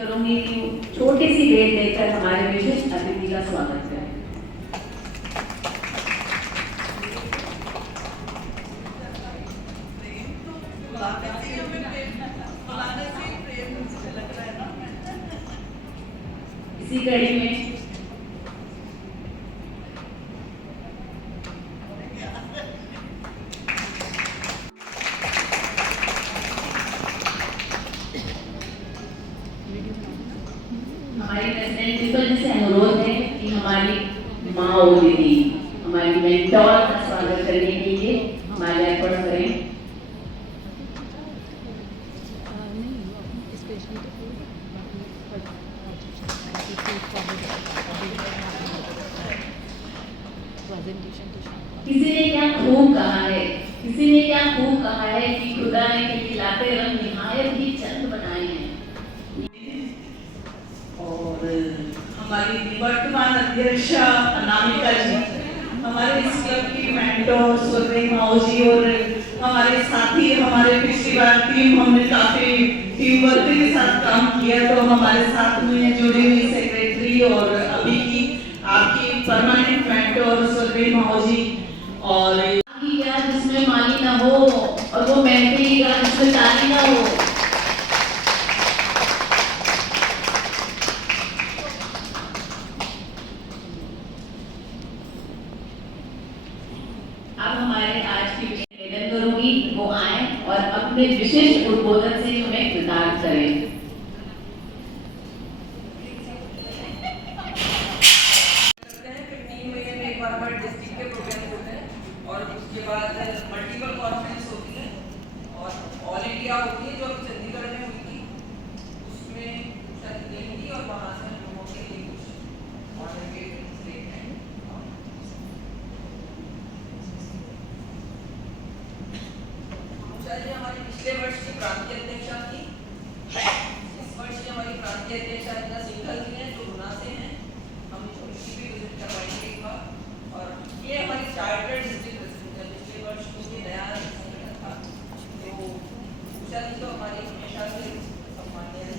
करूंगी कि छोटी सी भेंट देकर हमारे विशिष्ट अतिथि का स्वागत करें। इसी कड़ी में हमारी प्रेसिडेंट प्रिंसिपल जी से अनुरोध है कि हमारी माँ और दीदी हमारी मेंटोर का स्वागत करने के लिए माल्यार्पण करें। किसी ने क्या खूब कहा है, किसी ने क्या खूब कहा है कि खुदा ने खिलखिलाते रंग निहायत ही चंद बनाए हैं। और हमारी निवर्तमान अध्यक्ष अनामिका जी, हमारे इस क्लब की मेंटोर सुरभि माओ जी और हमारे साथी, हमारे पिछली बार टीम हमने काफी टीम वर्क के साथ काम किया, तो हमारे साथ में जुड़ी हुई सेक्रेटरी और अभी की आपकी परमानेंट मेंटोर सुरभि माओ जी, और क्या जिसमें माली ना हो और वो महफिल का जिसमें ताली ना हो। अब हमारे आज की निवेदन करूंगी वो आए और अपने विशिष्ट उद्बोधन से हमें कृतार्थ करें। डिस्ट्रिक्ट के प्रोग्राम होते हैं और उसके बाद मल्टीपल कॉन्फ्रेंस होती है और ऑल इंडिया होती है जो अभी चंडीगढ़ में हुई थी, उसमें शायद नहीं थी और वहाँ से हम लोगों के लिए कुछ ऑर्डर के लेते हैं। शायद हमारे पिछले वर्ष की प्रांतीय अध्यक्षा थी, इस वर्ष की हमारी प्रांतीय अध्यक्षा सिंघल जी हैं जो गुना से हैं, हम उनकी भी विजिट करवाएंगे एक बार। और ये हमारी चार्टर्ड डिस्ट्रिक्ट प्रेसिडेंट, पिछले वर्ष मुझे नया संगठन था, तो उषा जी तो हमारी हमेशा से सम्मान्य है।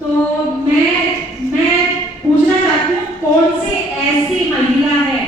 तो मैं पूछना चाहती हूँ कौन सी ऐसी महिला है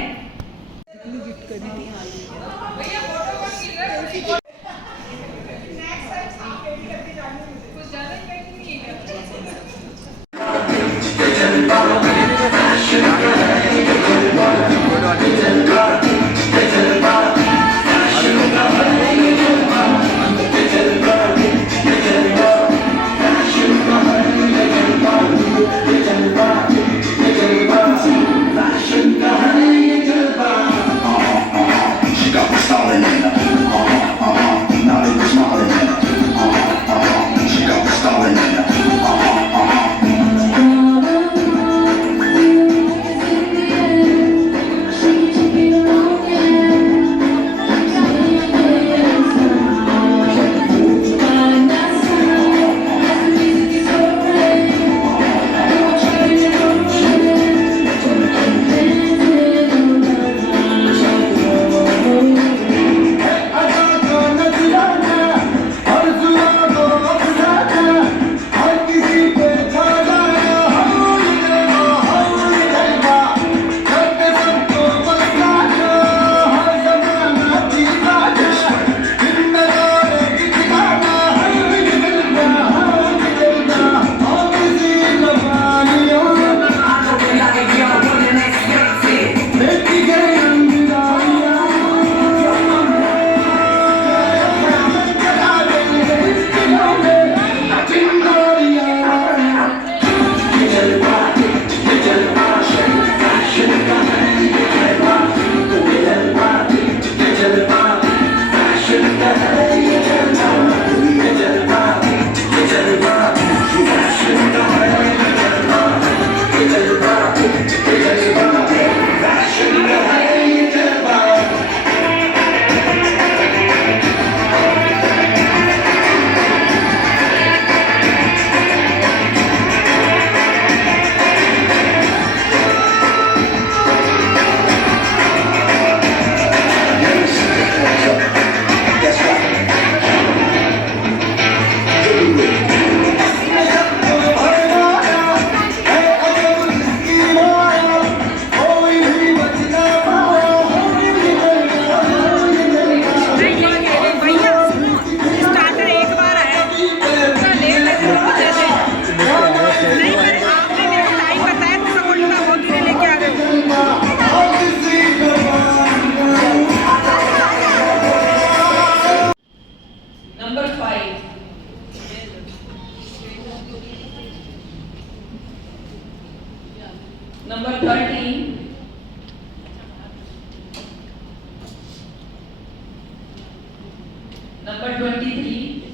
23,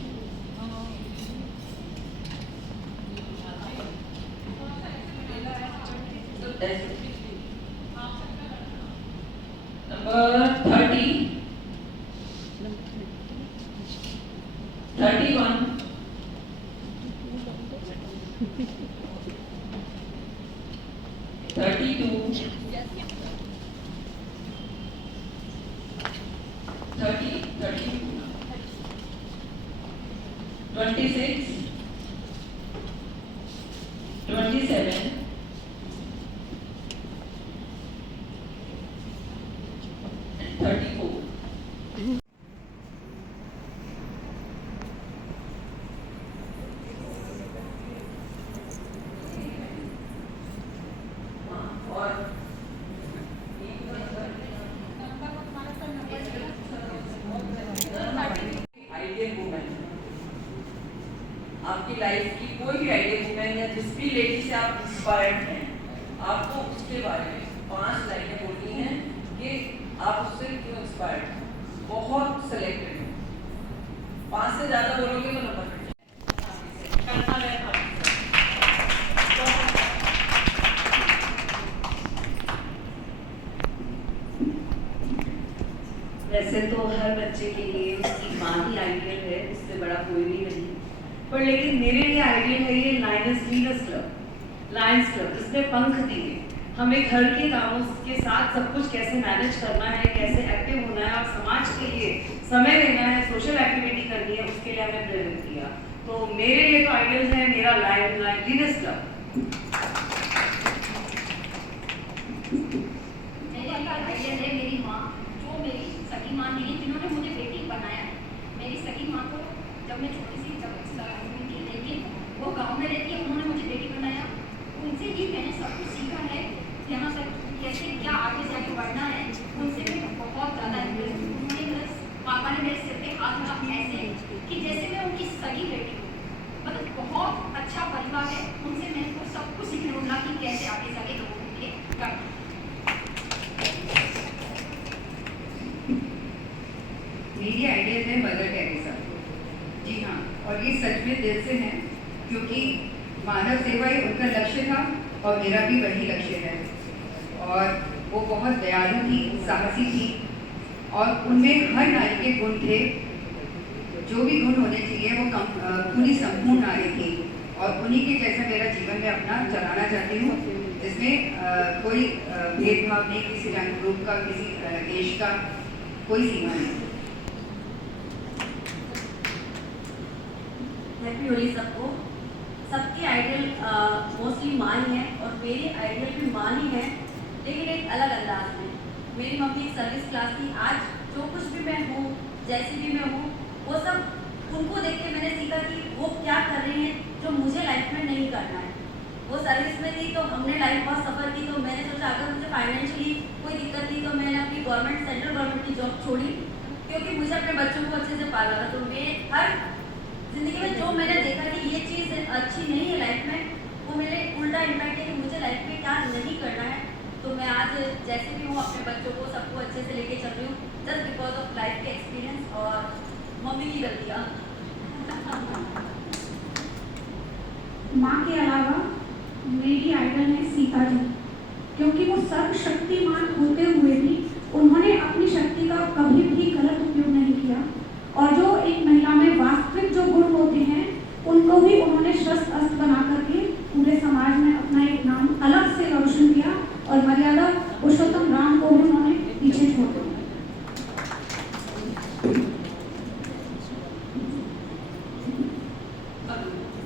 number 30, 31, 32, 32, 26, 27, and 34. और आइडियल वुमेन, आपकी लाइफ की कोई भी आइडियल वुमेन या जिस भी लेडी से आप इंस्पायर्ड हैं, आपको उसके बारे में 5 लाइनें बोलनी हैं कि आप उससे क्यों इंस्पायर्ड हैं। बहुत सेलेक्टेड है, 5 से ज़्यादा बोलोगे तो नंबर करना है। वैसे तो हर बच्चे के लिए उसकी माँ ही आइडियल है, उससे बड़ा कोई भी नहीं, पर लेकिन मेरे लिए आइडियल है ये लायंस क्लब, जिसने पंख दिए हमें घर के कामों के साथ सब कुछ कैसे मैनेज करना है, कैसे एक्टिव होना है और समाज के लिए समय देना है, सोशल एक्टिविटी करनी है, उसके लिए हमें प्रेरित किया। तो मेरे लिए तो आइडियल है मेरा लायंस क्लब। आइडियल है मेरी माँ, जो मेरी सगी माँ नहीं है, जिन्होंने मुझे बेटी बनाया। मेरी सगी माँ को जब मैं छोटी सी थी, लेकिन वो गांव में रहती है, उन्होंने मुझे बेटी बनाया। उनसे ही मैंने सब कुछ सीखा है, यहाँ तक कैसे क्या आगे जाके बढ़ना है, उनसे मैं बहुत ज़्यादा इम्प्रेस हूँ। उन्होंने बस पापा ने मेरे सिर पे हाथ रखा ऐसे कि जैसे मैं उनकी सगी बेटी हूँ। मतलब बहुत अच्छा परिवार है, उनसे मेरे को सब कुछ सीखने को मिला कि कैसे आगे जाके लोगों के लिए करना। मेरी आइडियल है मदर टेरेसा। जी हाँ, और ये सच में दिल से है, क्योंकि मानव सेवा ही उनका लक्ष्य था और मेरा भी वही लक्ष्य है। और वो बहुत दयालु थी, साहसी थी और उनमें हर नारी के गुण थे। जो भी गुण होने चाहिए वो पूरी संपूर्ण नारी थी और उन्हीं के जैसा मेरा जीवन में अपना चलाना चाहती हूँ, जिसमें कोई भेदभाव नहीं, किसी रंग रूप का, किसी देश का कोई सीमा नहीं। हैप्पी होली सबको। सबकी आइडियल मोस्टली माँ ही है और मेरी आइडियल भी माँ ही है, लेकिन एक अलग अंदाज में। मेरी मम्मी एक सर्विस क्लास थी। आज जो कुछ भी मैं हूँ, जैसी भी मैं हूँ, वो सब उनको देख के मैंने सीखा कि वो क्या कर रही हैं जो मुझे लाइफ में नहीं करना है। वो सर्विस में थी तो हमने लाइफ बहुत सफ़र की, तो मैंने सोचा अगर मुझे फाइनेंशियली कोई दिक्कत थी तो मैंने अपनी सेंट्रल गवर्नमेंट की जॉब छोड़ी, क्योंकि मुझे अपने बच्चों को अच्छे से पालना था। तो मैं हर जिंदगी में जो मैंने देखा कि ये चीज़ अच्छी नहीं है लाइफ में, वो मेरे उल्टा इम्पैक्ट है कि मुझे लाइफ में क्या नहीं करना है। तो मैं आज जैसे भी हूँ अपने बच्चों को सबको अच्छे से लेके चल रही हूँ, जस्ट बिकॉज ऑफ लाइफ के एक्सपीरियंस और मम्मी की गलतियाँ। माँ के अलावा मेरी आइडल है सीता जी, क्योंकि वो सर्वशक्तिमान होते हुए भी उन्होंने अपनी शक्ति का कभी भी गलत उपयोग नहीं किया और जो एक महिला में वास्तविक जो गुण होते हैं उनको भी उन्होंने शस्त्र अस्त्र बना करके पूरे समाज में अपना एक नाम अलग से रोशन किया और मर्यादा पुरुषोत्तम राम को भी उन्होंने पीछे छोड़ दिया।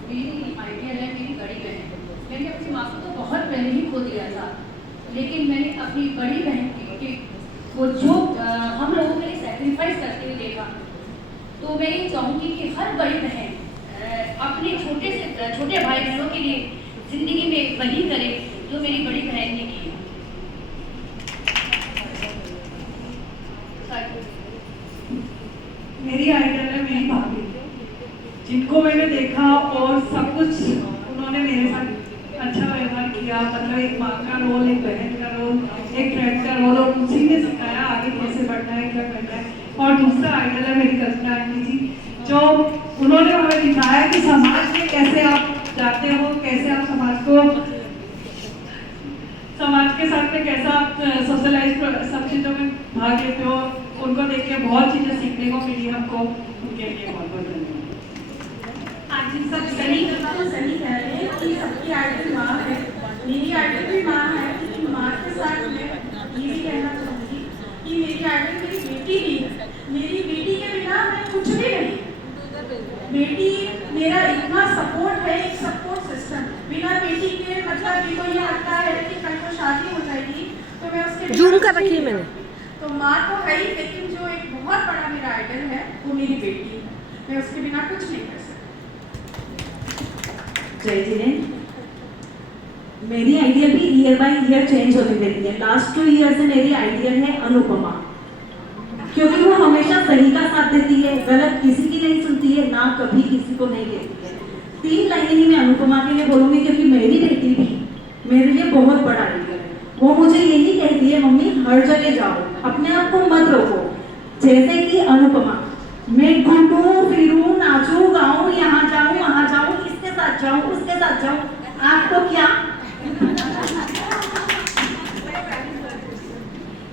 मेरी आइडियल है मेरी बड़ी बहन। मैंने अपनी माँ को तो बहुत पहले ही खो दिया था, लेकिन मैंने अपनी बड़ी बहन की वो जो हम लोगों के लिए सेक्रीफाइस करते हुए देखा। तो मैं ये चाहूँगी कि हर बड़ी बहन अपने छोटे भाई बहनों के लिए ज़िंदगी में वही करे जो मेरी बड़ी बहन ने की। मेरी आइडल है मेरी भाभी, जिनको मैंने देखा और सब कुछ उन्होंने मेरे साथ अच्छा व्यवहार किया। मतलब एक माँ का रोल, एक बहन का रोल, एक फ्रेंड का रोल, और उसी ने सिखाया आगे कैसे बढ़ना है, क्या करना है। और दूसरा आइडल है मेरी कल्पना आंटी जी, जो उन्होंने हमें दिखाया कि समाज में कैसे आप जाते हो, कैसे आप समाज के साथ में कैसा आप सोशलाइज सब चीज़ों में भाग लेते हो, उनको देख के बहुत चीज़ें सीखने को मिली हमको। उनके लिए बहुत बहुत धन्यवाद। हाँ जी, सब सही कह रहे हैं कि सबकी आइडल माँ है, मेरी आइडल भी माँ है। लेकिन माँ के साथ मैं ये भी कहना चाहूँगी कि मेरी आइडल मेरी बेटी भी है। मेरी बेटी के बिना मैं कुछ भी नहीं। बेटी मेरा इतना सपोर्ट है, एक सपोर्ट सिस्टम। बिना बेटी के मतलब कि कोई ये लगता है कि कल को शादी हो जाएगी तो मैं उसके जूम कर रखी है मैंने। तो माँ तो है ही, लेकिन जो एक बहुत बड़ा मेरा आइडल है वो मेरी बेटी है। मैं उसके बिना कुछ नहीं कर सकती। जय जिनेन्द्र, मेरी आइडियल भी ईयर बाय ईयर चेंज होती रहती है। लास्ट 2 ईयर से मेरी आइडियल है अनुपमा, क्योंकि वो हमेशा सही का साथ देती है, गलत किसी की नहीं सुनती है, ना कभी किसी को नहीं कहती है। 3 लाइनें ही मैं अनुपमा के लिए बोलूँगी, क्योंकि मेरी बेटी भी मेरे लिए बहुत बड़ा आइडियल है। वो मुझे यही कहती है, मम्मी हर जगह जाओ, अपने आप को मत रोको। जैसे कि अनुपमा, मैं घूमूं फिरूं नाचूं गाऊं, यहाँ जाऊं वहाँ जाऊं, इसके साथ जाऊं उसके साथ जाऊं, आपको क्या।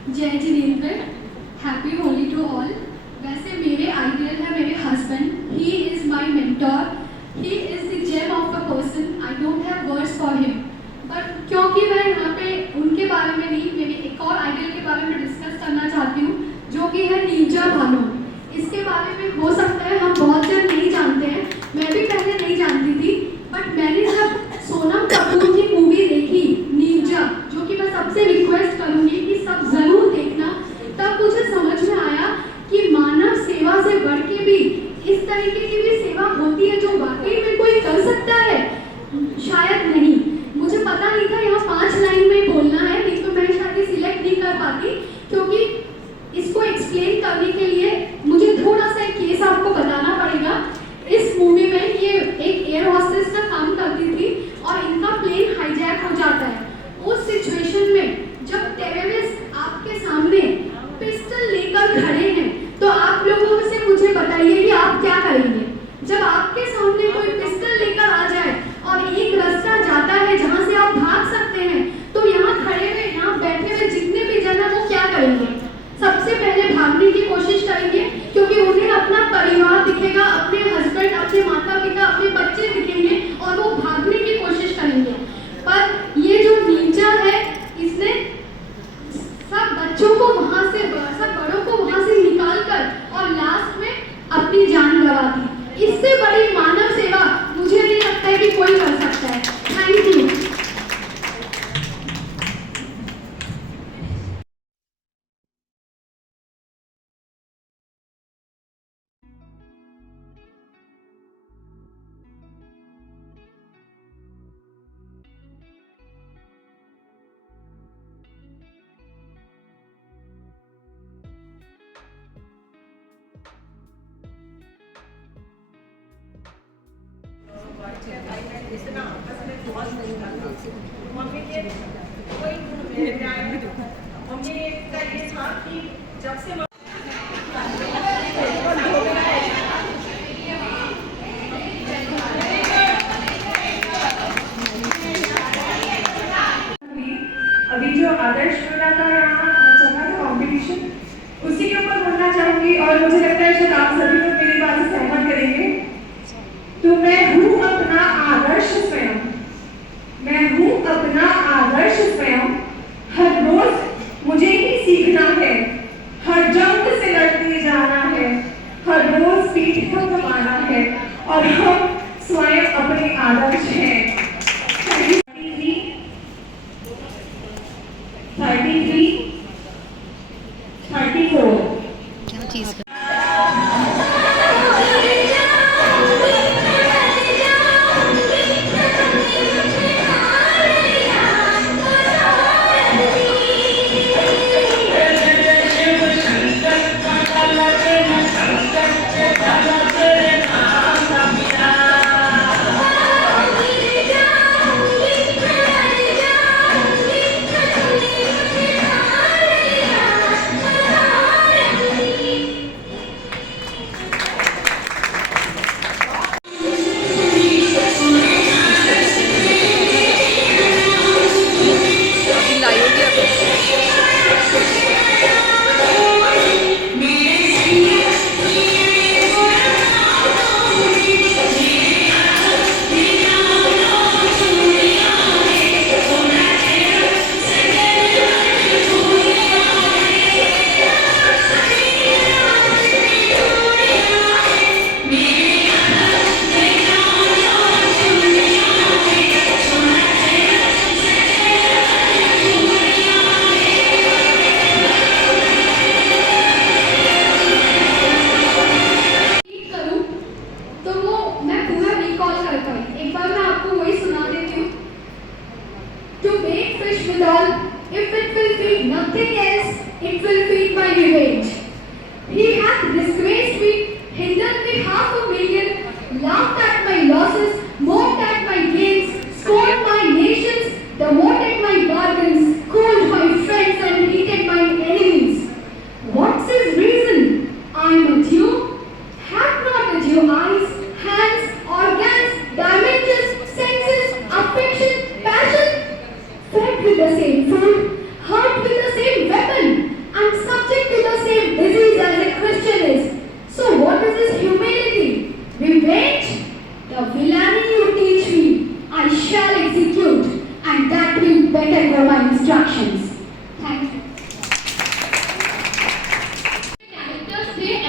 Jai Jinendra, happy Holi to all. वैसे मेरे आइडियल है मेरे husband, he is my mentor, he is the gem of a person, I don't have words for him. But क्योंकि मैं यहाँ पे उनके बारे में नहीं, मेरे एक और आइडियल के बारे में डिस्कस करना चाहती हूँ, जो कि है नींजा भानु। इसके बारे में हो सकता है हम बहुत जन नहीं जानते हैं, मैं भी पहले नहीं जानती थी, बट मैंने जब सोनम कपूर की मूवी देखी नींजा, जो कि मैं सबसे रिक्वेस्ट करूँगी कि सब ज़रूर देखना, तब मुझे समझ में आया कि मानव सेवा से बढ़ के भी इस तरीके की भी सेवा होती है जो वाकई में कोई कर सकता है। शायद नहीं, मुझे पता नहीं था यहाँ 5 लाइन में बोलना है, नहीं तो मैं शायद सिलेक्ट नहीं कर पाती, क्योंकि इसको एक्सप्लेन करने के लिए मुझे थोड़ा सा एक केस आपको बताना पड़ेगा। इस मूवी में ये एक एयर होस्टेस का काम करती थी और इनका प्लेन हाईजैक हो जाता है। उस सिचुएशन में जब टेररिस्ट आपके सामने पिस्टल लेकर खड़े हैं, तो आप लोगों में से मुझे बताइए कि आप क्या करेंगे। जब आपके सामने कोई पिस्टल लेकर आ जाए और एक रास्ता जाता है जहाँ से आप भाग सकते हैं, तो यहाँ खड़े हुए, यहाँ बैठे हुए जितने भी जन हैं वो क्या करेंगे? सबसे पहले भागने की कोशिश करेंगे, क्योंकि उन्हें अपना परिवार दिखेगा, अपने हस्बैंड, अपने माता पिता, अपने बच्चे दिखेंगे और वो भागने की कोशिश करेंगे। पर ये जो नींजा है, इसने सब बच्चों को वहाँ से, सब बड़ों को वहाँ से निकाल कर और लास्ट में अपनी जान गंवा दी। इससे बड़ी मानव सेवा मुझे नहीं लगता है कि कोई कर सकता है। Thank you. अभी जो आदर्श मेला का यहाँ चल रहा था कॉम्पिटिशन, उसी के ऊपर बोलना चाहूँगी और मुझे लगता है शायद आप सभी लोग मेरी बात से सहमत करेंगे। तो मैं हूँ अपना आदर्श स्वयं, मैं हूँ अपना आदर्श स्वयं। हर रोज मुझे ही सीखना है, हर जंग से लड़ते जाना है, हर रोज पीठ को थमाना है, और हम स्वयं अपने आदर्श हैं। 33, 34। क्या चीज़ का?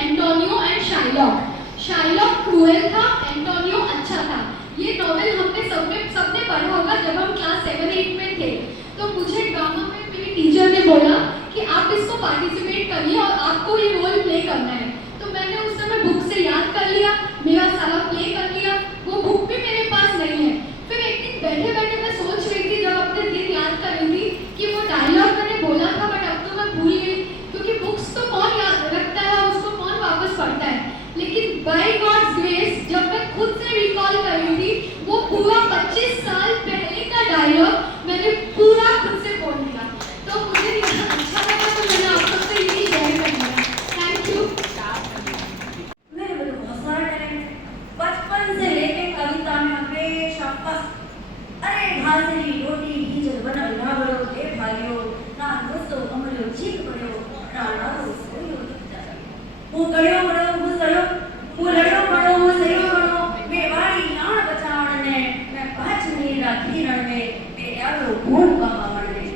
Antonio and Shylock. Shylock cruel था, एंटोनियो अच्छा था। ये नॉवेल हमने सबने पढ़ा होगा जब हम क्लास 7-8 में थे। तो मुझे ड्रामा में मेरी टीचर ने बोला कि आप इसको पार्टिसिपेट करिए और आपको ये रोल प्ले करना है। तो मैंने उस समय बुक से याद कर लिया, मेरा सारा प्ले कर लिया। वो बुक भी मेरे पास नहीं है। फिर एक दिन बैठे बैठे मैं सोच रही थी, जब अपने दिन याद कर रही थी कि वो डायलॉग मैंने बोला था बट अब तो मैं भूल गई, क्योंकि बुक्स तो कौन याद रखता है और उसको कौन वापस पढ़ता है। लेकिन बाय गॉड्स ग्रेस जब मैं खुद से रिकॉल कर रही थी, वो पूरा 25 साल पहले का डायलॉग मैंने पूरा खुद से बोल दिया। तो मुझे अच्छा लगा, तो मैंने आप सबसे यही शेयर कर दिया। Thank you. मेरे में तो बहुत सारा टैलेंट है। बचपन से लेके कविता में हमेशा फर्स्ट। अरे भासरी रोटी ही जब बना बड़ो ए भाइयों ना दोस्तों अमलो चीख पड़ो ना लाओ सोयो वो गड़ियो बड़ो वो सयो वो लड़ो बड़ो वो सयो बड़ो मेवाड़ी नाण बचावण ने मैं 5 महीने राखी रण में मेरे आलो खून कहावण ने।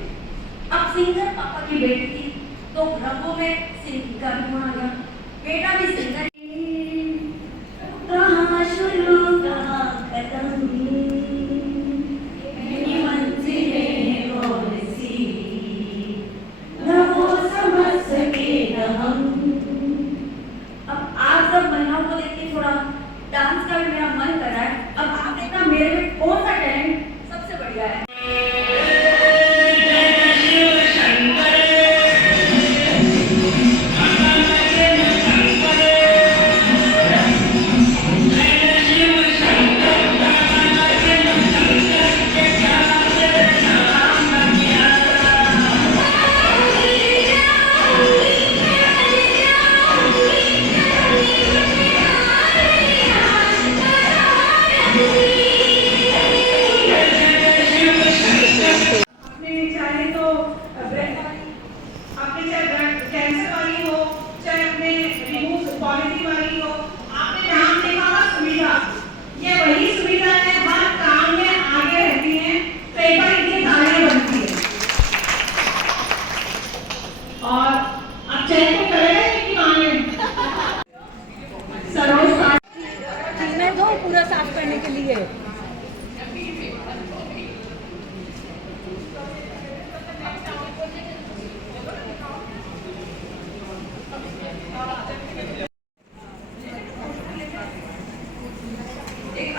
अब सिंगर पापा की बेटी थी तो रंगों में सिंगिंग का भी गुण आ गया। बेटा भी सिंगर। कहाँ शुरू कहाँ खत्म मेरी मंजिलें कौन सी न वो समझ सके न हम। अब आप सब महिलाओं को देख के थोड़ा डांस का भी मेरा मन कर रहा है। अब आप देखना मेरे में कौन सा टैलेंट सबसे बढ़िया है। पूरा साफ करने के लिए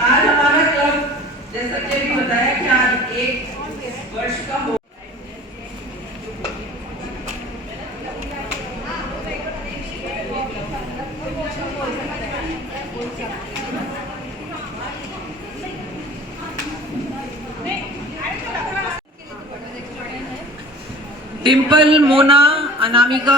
आज हमारा क्लब जैसा कि अभी बताया कि आज 1 वर्ष का हो। डिम्पल, मोना, अनामिका।